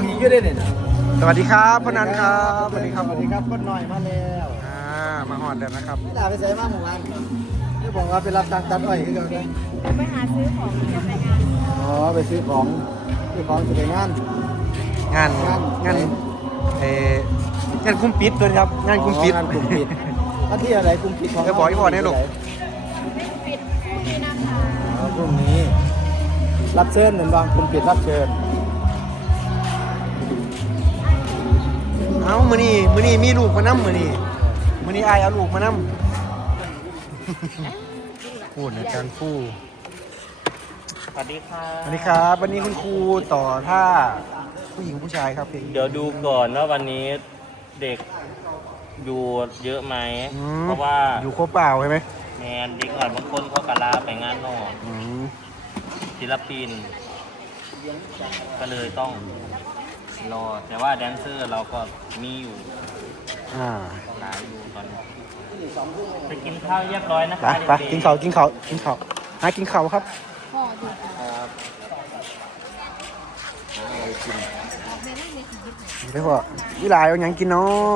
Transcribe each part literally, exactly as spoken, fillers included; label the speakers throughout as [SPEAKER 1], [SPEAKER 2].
[SPEAKER 1] หิงอยู่ได้เนี่ย
[SPEAKER 2] สวัสดีครับพนันครับสวัสดีครับ
[SPEAKER 1] สวัสดีครับคนหน่อยมาแล้ว
[SPEAKER 2] อ่ามาหอดแล้วนะครับ
[SPEAKER 1] ไม่ได้ไปใส่มาหมู่บ้านที่บอกว่าไปรับตังค์ตัดอ้อยคือเก่าเลย
[SPEAKER 3] ไปหาซื้อของจะไปงาน
[SPEAKER 1] อ๋อไปซื้อของซื้อของจะไปงาน
[SPEAKER 2] งาน
[SPEAKER 1] งาน
[SPEAKER 2] งานเอองานคุ้มปิดด้วยครับ งานคุ้มปิด
[SPEAKER 1] งานกลุ่มปิดวันที่อะไรกลุ่มปิดของ
[SPEAKER 2] เดี๋ยวบอกอีกบอกแน่ลูก
[SPEAKER 3] ไม่ปิดพรุ่งนี้นะคะ
[SPEAKER 1] อ๋อพรุ่งนี้รับเชิญเหมือนบางกลุ่มปิดรับเชิญ
[SPEAKER 2] เอ้ามือนี่มือนี่มีลูกมานั่มมือนี่มือนี่อายเอาลูกมานั่มพูดในการฟู่
[SPEAKER 4] สวัสดีค่ะ
[SPEAKER 2] สวัสดีครับ วันนี้คุณครูต่อท่าผู้หญิงผู้ชายครับเพลง
[SPEAKER 4] เดี๋ยวดูก่อนว่าวันนี้เด็กอยู่เยอะไหม
[SPEAKER 2] อืม
[SPEAKER 4] เพราะว่า
[SPEAKER 2] อยู่ครบเปล่าใช่ไหม
[SPEAKER 4] แมนเด็กหน่อยบางคนเขากะลาไปงานนอก
[SPEAKER 2] อืม
[SPEAKER 4] ศิลปิน ก็เลยต้องรอ แต่ว่าแดนเซอร์เราก็มีอยู่
[SPEAKER 2] อ่า
[SPEAKER 4] หลายอยู่ตอนนี้ไปกินข้าวเรียบร้อยนะ
[SPEAKER 2] ไป
[SPEAKER 4] คะ
[SPEAKER 2] ไป
[SPEAKER 4] เด็กๆ
[SPEAKER 2] กินข้าวกินข้าวกินข้าวหากินข้าวครับ
[SPEAKER 3] พ่อดู
[SPEAKER 4] ครับ
[SPEAKER 2] ไปพอวิลายเอาหยังกินเนาะ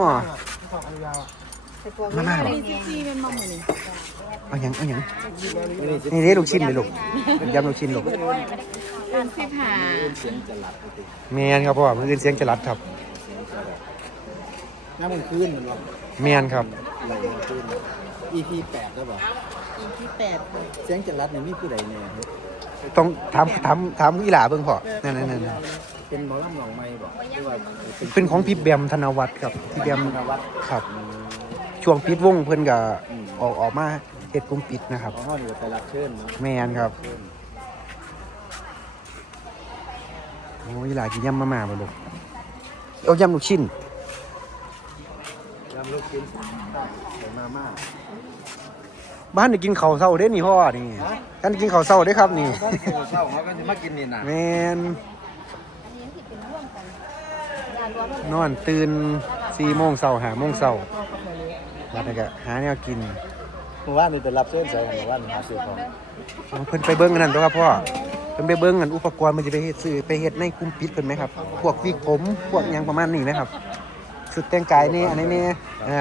[SPEAKER 2] มาหน้า
[SPEAKER 3] เป็นซีซีเป็นมาเหมือน
[SPEAKER 2] เอาหยังเอาหยังนี่เด้ลูกชิ้นเลยลูกเป็นยำลูกชิ้นลูก
[SPEAKER 3] เป็นสิบหา
[SPEAKER 2] แมนครับพ่อมืออื่นเสียงจะรัดครับ
[SPEAKER 1] น้ำมันคืนเหมือนบอก
[SPEAKER 2] แมนครับ
[SPEAKER 1] ไหลมันคืน อี พี แปดได้บอก
[SPEAKER 3] อีพีแปด
[SPEAKER 1] เสียงจะรัดเนี่ยมีผู้ใดเนี่ย
[SPEAKER 2] ต้องถามถามถามอีหลาเบิ่งพ่อนั่นนั่นนั่น
[SPEAKER 1] เป็นหมอลำหนองไม้บอกหรือว่า
[SPEAKER 2] เป็นของพี่แบมธนวัฒน์ครับพี่แบม
[SPEAKER 1] ธนวัฒน์
[SPEAKER 2] ครับ ช่วงปิดวงเพิ่นก็ออกออกมาเฮ็ดกลุ่มปิดนะครับ
[SPEAKER 1] ของห้องนี่ไปรับเชิญเนาะ
[SPEAKER 2] แมนครับโอ้ยหลายกินยำมาม่าบ่ลูกเอายำลูกชิ้น
[SPEAKER 1] ยำลูกชิ้นใส่มาม่า
[SPEAKER 2] บ้านได้กินข้าวเช้าเด้นี่พ่อนี่
[SPEAKER 1] ฮะ
[SPEAKER 2] ท่านได้กินข้าวเช้าเด้ครับนี่
[SPEAKER 1] บ้านสู่เศร้าเขาก็จะมากินนี่นะ
[SPEAKER 2] แมน
[SPEAKER 3] อันนี้ที่เป็นร่วมกันงานรวม
[SPEAKER 2] นอนตื่นสี่โมงเช้าห้าโมงเช้าแล้วก็หาแนวกิน
[SPEAKER 1] เมื่อวานนี่ไปรับเชิญใส่เมื่อวานหาซื้อของ
[SPEAKER 2] อ๋อเพิ่นไปเบิ่งอันนั้นตัวครับพ่อเพิ่นไปเบิ่งอันอุปกรณ์มันจะไปเฮ็ดซื้อไปเฮ็ดในกลุ่มปิดเพิ่นไหมครับ พวกวิกผมพวกหยังประมาณนี้นะครับสุดแต่งกายนี่อันนี้นี่อ่า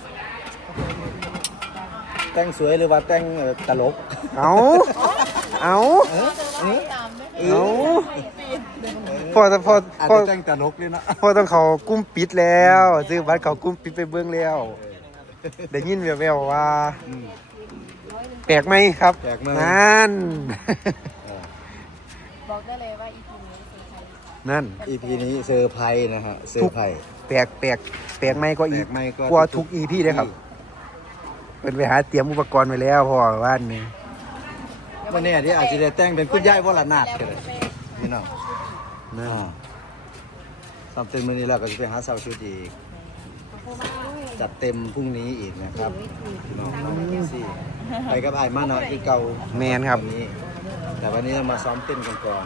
[SPEAKER 1] แต่งสวยหรือว่าแต่งเอ่อตลก
[SPEAKER 2] เอาเอา
[SPEAKER 3] ตามด้วย
[SPEAKER 2] เอาพ่อพ่อ
[SPEAKER 1] อาจ
[SPEAKER 2] พ่อ
[SPEAKER 1] จะแต่งตลกเลยนะ
[SPEAKER 2] พ่อต้องเขากลุ่มปิดแล้ว ซื้อบัตรเขากลุ่มปิดไปเบิ่งแล้วได้ยินแว่วๆว่า
[SPEAKER 1] อืม
[SPEAKER 2] แปลกไหมครับ
[SPEAKER 1] แปลกไหม
[SPEAKER 2] นั่น
[SPEAKER 3] บอกได้เลยว่าอีพีนี้คือใคร
[SPEAKER 2] นั่น
[SPEAKER 1] อีพีนี้เซอร์ไพรส์นะฮะเซอร์ไพรส์
[SPEAKER 2] แปลกแปลกแปลกไหมก็อี
[SPEAKER 1] แปล
[SPEAKER 2] ก
[SPEAKER 1] กไหมก็
[SPEAKER 2] กลัวทุกอีพี่เลยครับเป็นไปหาเตรียมอุปกรณ์ไว้แล้วพ่อว่านนี่
[SPEAKER 1] วันนี้ที่อาจจะได้แต่งเป็นคุณยายวรนาถก็ได้พี่น้อง
[SPEAKER 2] นั่น
[SPEAKER 1] สำเต็มมื้อนี้เราก็จะไปหาเสาชุดอีกจัดเต็มพรุ่งนี้อีกนะครับพี่น้องสี่ไปกับไอ้ายมาหน่อยคือเก่า
[SPEAKER 2] แมนครับ
[SPEAKER 1] วันนี้แต่วันนี้เรามาซ้อมเต้นกันก่อน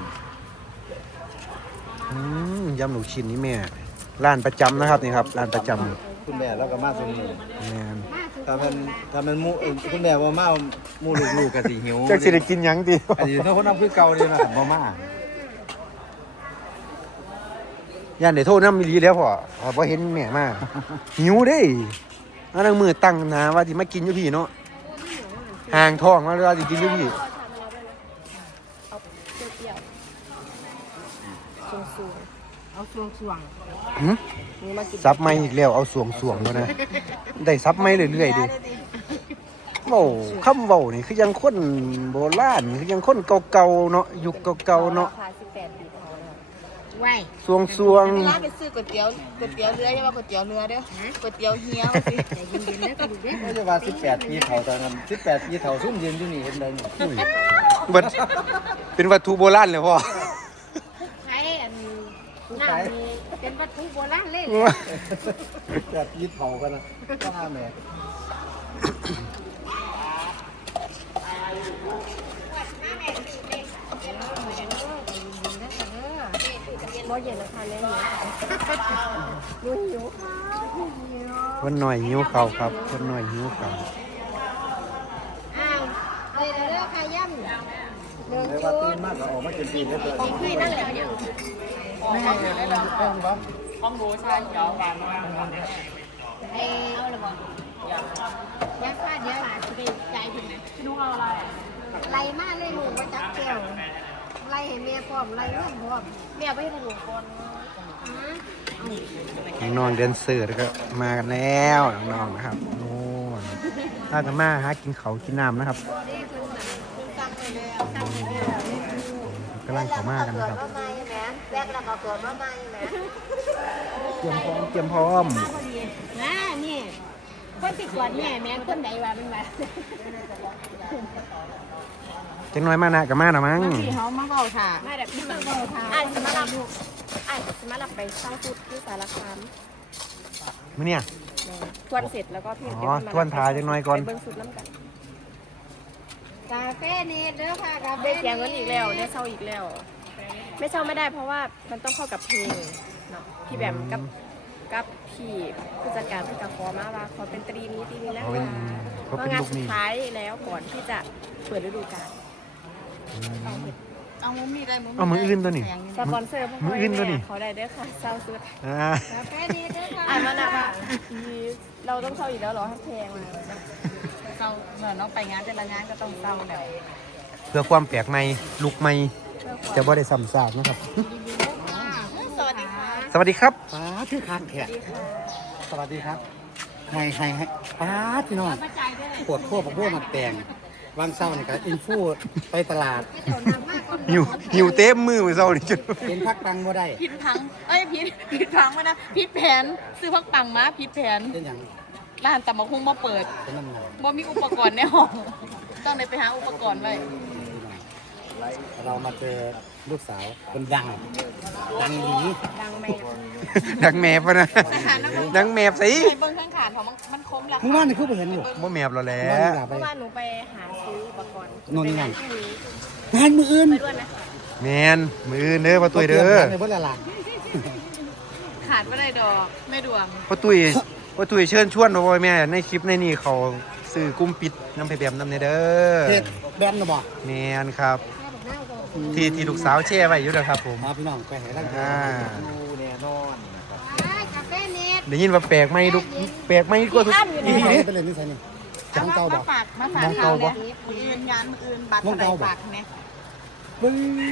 [SPEAKER 2] อืมยำหนูชิ้นนี่แม่ร้านประจำนะครับนี่ครับร้านประจำ
[SPEAKER 1] คุณแม่แล้วก็มาสมุน
[SPEAKER 2] แม่น
[SPEAKER 1] ถ้ามันถ้ามันหมูเอ่อคุณแม่ว่ามาหมูลูกๆกันสิหิว
[SPEAKER 2] จักสิได้กินหยังดี
[SPEAKER 1] อันนี้ถ้าคนน้ำคือเก่าเลยนะบ่มา
[SPEAKER 2] ย่านได้โทษน้ำมีรีแล้วพ่อพ่อบ่เห็นแม่มาหิวเด้อันนั้นมือตั้งหนาว่าสิมากินอยู่พี่เนาะห่างท้องมาว่าสิกินอยู่พี่
[SPEAKER 3] เอาเปรี้ยวๆสูงๆเอาสูงสวง
[SPEAKER 2] หึ
[SPEAKER 3] ๆนี่มากิน
[SPEAKER 2] ซับไม่อีกแล้วเอาสวงสวงแล้วนะได้ซับไม่เรื่อยๆดิเว้าคำเว้านี่คือยังคนโบราณคือยังคนเก่าๆเนาะยุคเก่าๆเนาะ
[SPEAKER 3] ราคาสิบแปดปีเขาเนี่ยว้าย
[SPEAKER 2] สวงสวง
[SPEAKER 3] เวลาไปซื้อก๋วยเตี๋ยวก๋วยเตี๋ยวเรือใช่ป่ะก๋วยเตี๋ยวเนื้อเด้อก๋วยเตี๋ยวเฮี้ยวสิใจเย็นๆนะกระดูกเด้อ
[SPEAKER 1] ไม่ใช่ว่าสิบแปดปีเฒ่าตอนนั้นสิบแปดปีเฒ่าซุ่มยืนอยู่นี่เห็นได้นี่
[SPEAKER 2] วัตเป็นวัตถุโบราณเลยพ่อ
[SPEAKER 3] ใช้อันงานนี้เป็นวัตถุโบราณเลย
[SPEAKER 1] แปดปีเฒ่ากันนะก็น่าแม่
[SPEAKER 3] บ่เย็นแล้วค่ะเลยหิวหิวหิว
[SPEAKER 2] วันหน่อยหิวเขาวครับวันหน่อยหิวเขาว
[SPEAKER 3] อ้าวเลยเด้อค่ะย่ำหนึ่ง
[SPEAKER 1] แต่
[SPEAKER 3] ชุ
[SPEAKER 1] ว่าตื่
[SPEAKER 3] ด
[SPEAKER 1] นมากก็ออกมากินปีนแล้วตัว
[SPEAKER 3] ของพี่นั่นแหละยังไม่ให้ได้แล้ว
[SPEAKER 4] ห้องรู้ชาเขียวหวาน
[SPEAKER 3] เอ้เอาเลยบอกยักษ์ฟาดเดี๋ยวหลานจะไปใจถึงไหน
[SPEAKER 4] ดูเอาอะไร
[SPEAKER 3] ไล่มาเลยลูกว่าจักแก้วไล่ให้แม่พร้อมไล่เงินพร้อมแม่ไปให้ลูกก่อนฮะ
[SPEAKER 2] น้องๆแดนเซอร์ก็มากันแล้วน้องๆนะครับโน่นถ้าจะมาหากินเขาวกินน้ำนะครับ
[SPEAKER 3] นี่คือคือสั่งไปแล้วสั่งไปแล้ว
[SPEAKER 2] กำลังเขามากันนะครับ
[SPEAKER 3] แบกแล้วก็ตัวมาใหม่แม่
[SPEAKER 2] เตรียมพร้อมเตรียมพร้อม
[SPEAKER 3] มาพอดีนะนี่คนที่ตรวจแม่แม่คนใดว่าเป็นว่า
[SPEAKER 2] จังน้อยมานะกับมาหน่ะมั้ง
[SPEAKER 3] ที่เขามาเบาค่ะมาแบบที่มาเบาค่ะอ่านสมารับอ่านสมารับไปเช่าชุดที่สารคาม
[SPEAKER 2] มื้อเนี่ย
[SPEAKER 3] ทวนเสร็จแล้วก็พี่
[SPEAKER 2] อ๋อทวนทาจังน้อยก่อน
[SPEAKER 3] ไปเบิ่งชุดน้ำกันกาแฟเนตเด้อค่ะกาแฟได้เสียเงินอีกแล้วได้เช่าอีกแล้ว ไม่เช่าไม่ได้เพราะว่ามันต้องเข้ากับเพลงเนาะพี่แบมกับกับพี่ผู้จัดการพี่กาขอมาว่าขอเป็นตรีนี้ตรีนี้นะ
[SPEAKER 2] เขา
[SPEAKER 3] คะ
[SPEAKER 2] เป็น
[SPEAKER 3] เพ
[SPEAKER 2] เขา
[SPEAKER 3] ราะ
[SPEAKER 2] เป็น
[SPEAKER 3] งาน
[SPEAKER 2] ลูก
[SPEAKER 3] สุ
[SPEAKER 2] ห
[SPEAKER 3] ด
[SPEAKER 2] นี้
[SPEAKER 3] ท้ายแล้วก่อนที่จะเปิดฤดูกาล
[SPEAKER 5] เอามุมมีได้มุม
[SPEAKER 2] เอามืออื่นตัวนี้
[SPEAKER 3] สปอนเซอร์พวก
[SPEAKER 2] มื้ออื่นตัวนี้
[SPEAKER 3] เขาได้เด้อค่ะเช่าชุด
[SPEAKER 2] อ่า
[SPEAKER 3] กาแฟเนตเด้อค่ะอ่านมานะค่ะเราต้องเช่าอีกแล้วเหรอให้แพงมา
[SPEAKER 5] เศร้าเหมือนน้องไปงานแต่ละงานก็ต้องเศร้าแล้ว
[SPEAKER 2] เพื่อความแปลกใหม่ลุกใหม่จะบ่ได้ซ้ำซากนะครับ
[SPEAKER 3] สวัสดีค่ะ
[SPEAKER 2] สวัสดีครับ
[SPEAKER 6] ป้าชื่อคักแขก
[SPEAKER 3] สวัสดีค่ะ
[SPEAKER 6] สวัสดีครับให้ให้ให้ป้าพี่น้อง
[SPEAKER 3] ป้าใจด้วย
[SPEAKER 6] ปวดพวกพวกมาแต่งวางเศร้านี่ก็อินฟูไปตลาด
[SPEAKER 3] เจ้าน้ำมากกว่า
[SPEAKER 2] หิวหิวเต็มมือมื้อเช้านี่จุด
[SPEAKER 6] เป็นพักตังบ่ได้
[SPEAKER 5] ผิดพัง เอ้ยผิดผิดพังมานะผิดแผนซื้อพักปังมาผิดแผน
[SPEAKER 6] เป็นอย่าง
[SPEAKER 5] ร้านตำมะฮุ่งมาเปิด
[SPEAKER 6] เป็นน้ำหนัก
[SPEAKER 5] บ่มีอุปกรณ์ในห้องต้องเลยไปหาอุปกรณ์ไว้
[SPEAKER 6] เรามาเจอลูกสาวคนดัง ดังหลี
[SPEAKER 3] ดังไหม
[SPEAKER 2] ดังแมบปะนะดังแมบสิ
[SPEAKER 5] ไปเบิ้งข้างขาดเพราะมันมันคมรา
[SPEAKER 6] เมื่อ
[SPEAKER 5] คาว
[SPEAKER 6] านนี่คือไปเห็นอยู่
[SPEAKER 2] บ่แมบเราแล้
[SPEAKER 6] เมื่อวาน
[SPEAKER 2] ว
[SPEAKER 6] นี่หลับไป
[SPEAKER 3] เมื่อวานหนูไปหาซื้ออุปกรณ์
[SPEAKER 6] นนท์นี่ไง
[SPEAKER 3] ไปร้านพรุ่งนี้
[SPEAKER 6] งานมืออื่น
[SPEAKER 3] ไปด้วยไหมคะ
[SPEAKER 2] แมนมืออื่นเด้อพ่อตุ้ยเด้อ
[SPEAKER 6] ในเพื่อนละลา
[SPEAKER 5] ขาดไม่ได้ดอกไม่ดวง
[SPEAKER 2] พ่อตุ้ยพ่อตุ้ยเชิญชวนพ่อแม่ในคลิปในนี่เขาซื้อกลุ้มปิดน้ำไปแบบน้ำเนเด้อ
[SPEAKER 6] เฮ็ดแบนนะบอก
[SPEAKER 2] แมนครับ
[SPEAKER 3] แค่บอกหน้าก่อน
[SPEAKER 2] ที่ที่ลูกสาวแช่ไว้อยู่นะครับผม
[SPEAKER 6] มาพี่น้องไปให้ร่างกา
[SPEAKER 2] อ่าย
[SPEAKER 1] ดูแน่นอนนะครับ
[SPEAKER 3] อ่ากาแฟเนต
[SPEAKER 2] ได้ยินว่าแปลกไหมลูกแปลกไหมกว่าทุก
[SPEAKER 6] นี่พี่ไปเลยนี่ใช่นี่จังเก่าบ
[SPEAKER 5] มา
[SPEAKER 6] อก
[SPEAKER 5] ฝากมาฝาก
[SPEAKER 2] น้อง
[SPEAKER 5] เขา
[SPEAKER 2] เก่าบ่
[SPEAKER 5] เนี่ยมืออื่นงานมืออื่นบัตร
[SPEAKER 6] น้อง
[SPEAKER 5] เท่าไหร่
[SPEAKER 6] เก่าบ่
[SPEAKER 5] ฝากเนี่ย
[SPEAKER 6] บึ้ง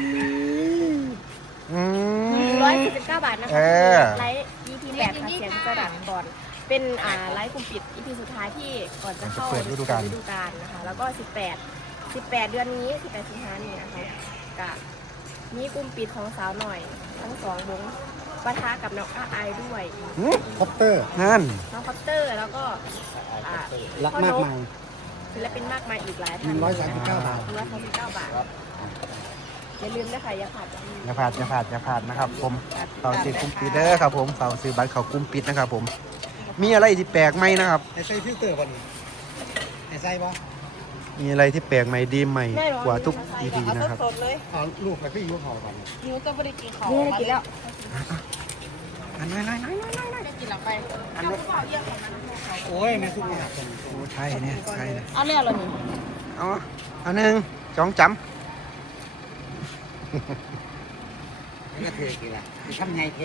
[SPEAKER 2] อื
[SPEAKER 3] หนึ่ง
[SPEAKER 2] ม
[SPEAKER 3] ร้อยสี่สิบเก้าบาทนะคะ
[SPEAKER 2] เออ
[SPEAKER 3] ไลฟ์ อี พี แปดค่ะเสียงจะดังก่อน เป็นอ่าไลฟ์กลุ่มปิด อี พี สุดท้ายที่ก่อนจะเข้า
[SPEAKER 2] เปิดฤดูกาล
[SPEAKER 3] ฤดูกาลนะคะ แล้วก็สิบแปด สิบแปดเดือนนี้สิบแปดสิงหาคมนี้นะคะกับมีกลุ่มปิดของสาวหน่อย ทั้งสองวงปะทะกับน้องอาไอด้วย
[SPEAKER 2] หืม
[SPEAKER 6] คอปเตอร์
[SPEAKER 2] นั่น
[SPEAKER 3] น้องคอปเตอร์แล้วก็อ่า
[SPEAKER 6] รักมากมาย
[SPEAKER 3] ศิลปินมากมายอีกหลาย
[SPEAKER 6] ห
[SPEAKER 3] ท่า
[SPEAKER 6] นึ่
[SPEAKER 3] น
[SPEAKER 6] งร้อยสามสิบเก้าบาท
[SPEAKER 3] หนึ่งร้อยสามสิบเก้าบาท อย่าลืมนะคะอย่าขาดอย่าลืม
[SPEAKER 2] อย่าพลาดอย่าพลาดอย่าพลาดนะครับผมเขาซื้อกลุ้มปิดเด้อครับผมเขาซื้อบัตรเขากลุ้มปิดนะครับผม มีอะไรที่แปลกไหมนะครับ
[SPEAKER 6] ไอ้ไส้ฟิลเตอร์วันนี้ไอ้ไส้บ่
[SPEAKER 2] มีอะไรที่แปลกใหม่ดีใหม่กว่าทุก อี พี
[SPEAKER 5] เอา
[SPEAKER 2] นะครับ
[SPEAKER 5] สดๆเลย
[SPEAKER 6] เอาลูกไปพี่ยูขอก่อน
[SPEAKER 5] นิ้วก็ไม่ได้กินของ
[SPEAKER 3] นี่กินแล้ว
[SPEAKER 2] อันนั้น
[SPEAKER 5] ได้กินหลังไปเอาผู้บ่าวเยี่ยมของมัน
[SPEAKER 6] โอ้ยแม่ทุกอย่างเป็น
[SPEAKER 2] โอ้ใช่เนี่ยใช่เนี่ย
[SPEAKER 5] เอาเรื่องอะไรนี่
[SPEAKER 2] เอาอันหนึ่งสองจ
[SPEAKER 6] ก็เทกี่ละทำไงเท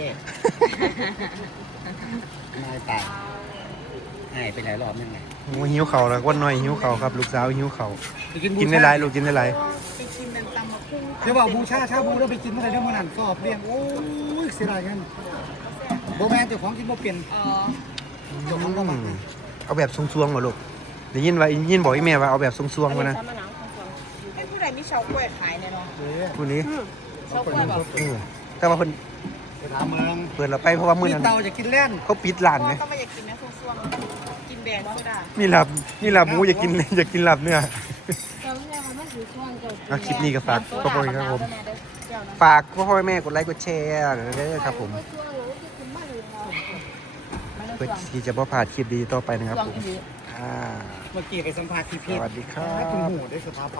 [SPEAKER 6] นายตายหายไปหลายรอบยังไง
[SPEAKER 2] ำโอ้หิวเข่าวแล้ววันน้อยหิวเข่าวครับลูกสาวหิวเข่าว
[SPEAKER 6] ไปบู
[SPEAKER 2] กิน
[SPEAKER 6] ชา
[SPEAKER 2] ได้หลายลูกกินได้หลาย
[SPEAKER 5] ไปกินเป็นตำมะพุ่ง
[SPEAKER 6] เดี๋ยวบอกบูชาชาบูแล้วไปกินเมื่อไหร่เดี๋ยวมันนั่นสอบเรียงโอ้ยเสียดายเงินโบแมนเจ้าของกินบ่เปลี่ยน
[SPEAKER 5] อ๋อ
[SPEAKER 6] เจ้าของบ่มา
[SPEAKER 2] เอาแบบทรงๆมาลูกได้ยินว่ายินบอกอีแม่ว่าเอาแบบทรงๆมานะ
[SPEAKER 3] ซ้ำมะนาวข้าวสวย
[SPEAKER 5] เป็นผู้ใดมีเฉาก้วยขายเนี่ยเนาะ
[SPEAKER 6] เอ้ย
[SPEAKER 2] คู่นี้
[SPEAKER 5] เฉาก้วยแบบ
[SPEAKER 2] เออแต่ว่าเพิ่น
[SPEAKER 6] ไปถามเมือง
[SPEAKER 2] เปิดเราไปเพราะว่ามื้อ
[SPEAKER 6] มี
[SPEAKER 2] นั้น
[SPEAKER 6] เตาจะกินแล่น
[SPEAKER 2] เขาปิดร้านไหม
[SPEAKER 5] ก็ไม่อยากกินนะช่วงๆกินแดงโซดา
[SPEAKER 2] นี่ลาบนี่ลาบหมูอยากกินอยากกินลาบเนื้อ
[SPEAKER 3] เราเนี่ยมันต้องถือช่วงเจ้า
[SPEAKER 2] เอาคลิปนี้ก็ฝากพ่อพ่อครับผมฝากพ่อพ่อแม่กดไลค์กดแชร์เด้อครับผม
[SPEAKER 3] ช่วงหนูที่คุณมาอยู่เรา
[SPEAKER 2] เพื่อที่จะบ่พลาดคลิปดีต่อไปนะครับผมอ่า
[SPEAKER 6] เมื่อกี้ไปสัมภาษณ์พี่พี
[SPEAKER 2] สวัสดีครับ
[SPEAKER 6] คุณหูได้สภาพ